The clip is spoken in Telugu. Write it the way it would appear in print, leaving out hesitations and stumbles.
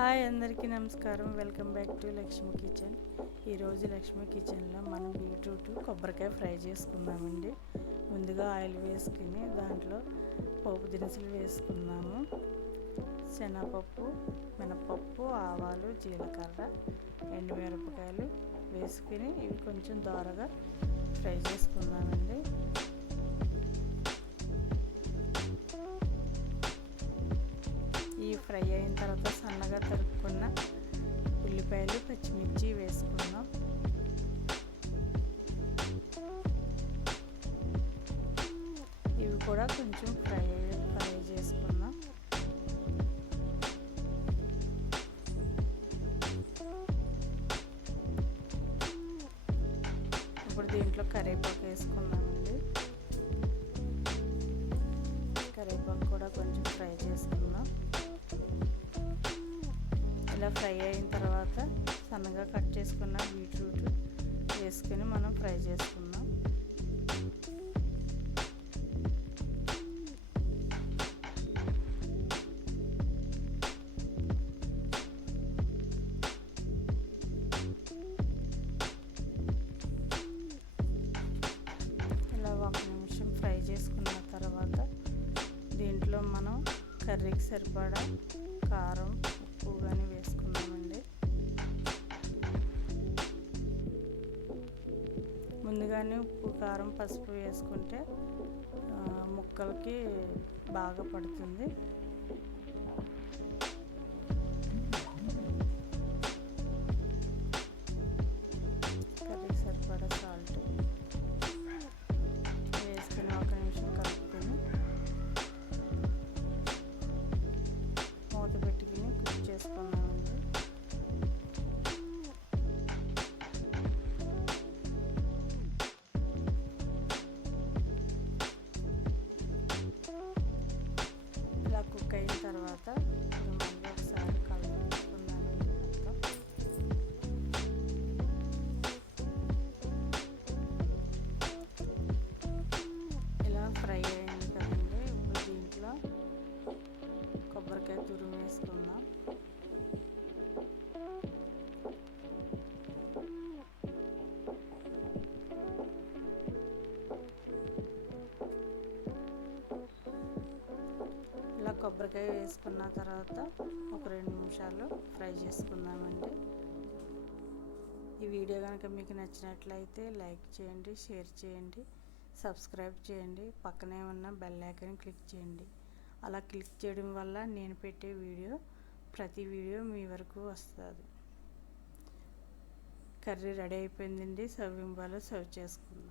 హాయ్ అందరికీ నమస్కారం. Welcome back to Lakshmi kitchen. ఈరోజు లక్ష్మీ కిచెన్లో మనం బీట్రూట్ కొబ్బరికాయ ఫ్రై చేసుకుందామండి. ముందుగా ఆయిల్ వేసుకుని దాంట్లో పోపు దినుసులు వేసుకున్నాము. శనగపప్పు, మినపప్పు, ఆవాలు, జీలకర్ర, ఎండుమిరపకాయలు వేసుకుని ఇవి కొంచెం దోరగా ఫ్రై చేసుకుందామండి. ఈ ఫ్రై అయిన తర్వాత సన్నగా తరుక్కున్న ఉల్లిపాయలు, పచ్చిమిర్చి వేసుకుందాం. ఇవి కూడా కొంచెం ఫ్రై చేసుకుందాం. ఇప్పుడు దీంట్లో కరివేపాకు వేసుకుందామండి. కరివేపాకు కూడా కొంచెం ఫ్రై చేసుకుందాం. ఇలా ఫ్రై అయిన తర్వాత సన్నగా కట్ చేసుకున్న బీట్రూట్ వేసుకొని మనం ఫ్రై చేసుకుందాం. ఇలా 1 నిమిషం ఫ్రై చేసుకున్న తర్వాత దీంట్లో మనం కర్రీకి సరిపడా కారం, ఉప్పు కానీ వేసుకున్నామండి. ముందుగానే ఉప్పు, కారం, పసుపు వేసుకుంటే ముక్కలకి బాగా పడుతుంది. కర్రీకి సరిపడా సాల్ట్ వేసుకుని 1 నిమిషం కలుపుకొని మూత పెట్టుకుని కుక్ చేసుకున్నామండి. ఇలా కుక్ అయిన తర్వాత మళ్ళీ ఒకసారి కలుపుకున్నానండి మొత్తం. ఇలా ఫ్రై అయింది కదండి. ఇప్పుడు దీంట్లో కొబ్బరికాయ తురుము వేసుకుందాం. ఇలా కొబ్బరికాయ వేసుకున్న తర్వాత ఒక 2 నిమిషాలు ఫ్రై చేసుకుందామండి. ఈ వీడియో కనుక మీకు నచ్చినట్లయితే లైక్ చేయండి, షేర్ చేయండి, సబ్స్క్రైబ్ చేయండి. పక్కనే ఉన్న బెల్ ఐకాన్ క్లిక్ చేయండి. అలా క్లిక్ చేయడం వల్ల నేను పెట్టే ప్రతి వీడియో మీ వరకు వస్తుంది. కర్రీ రెడీ అయిపోయిందండి. సర్వింగ్ బౌల్లో సర్వ్ చేసుకుందాం.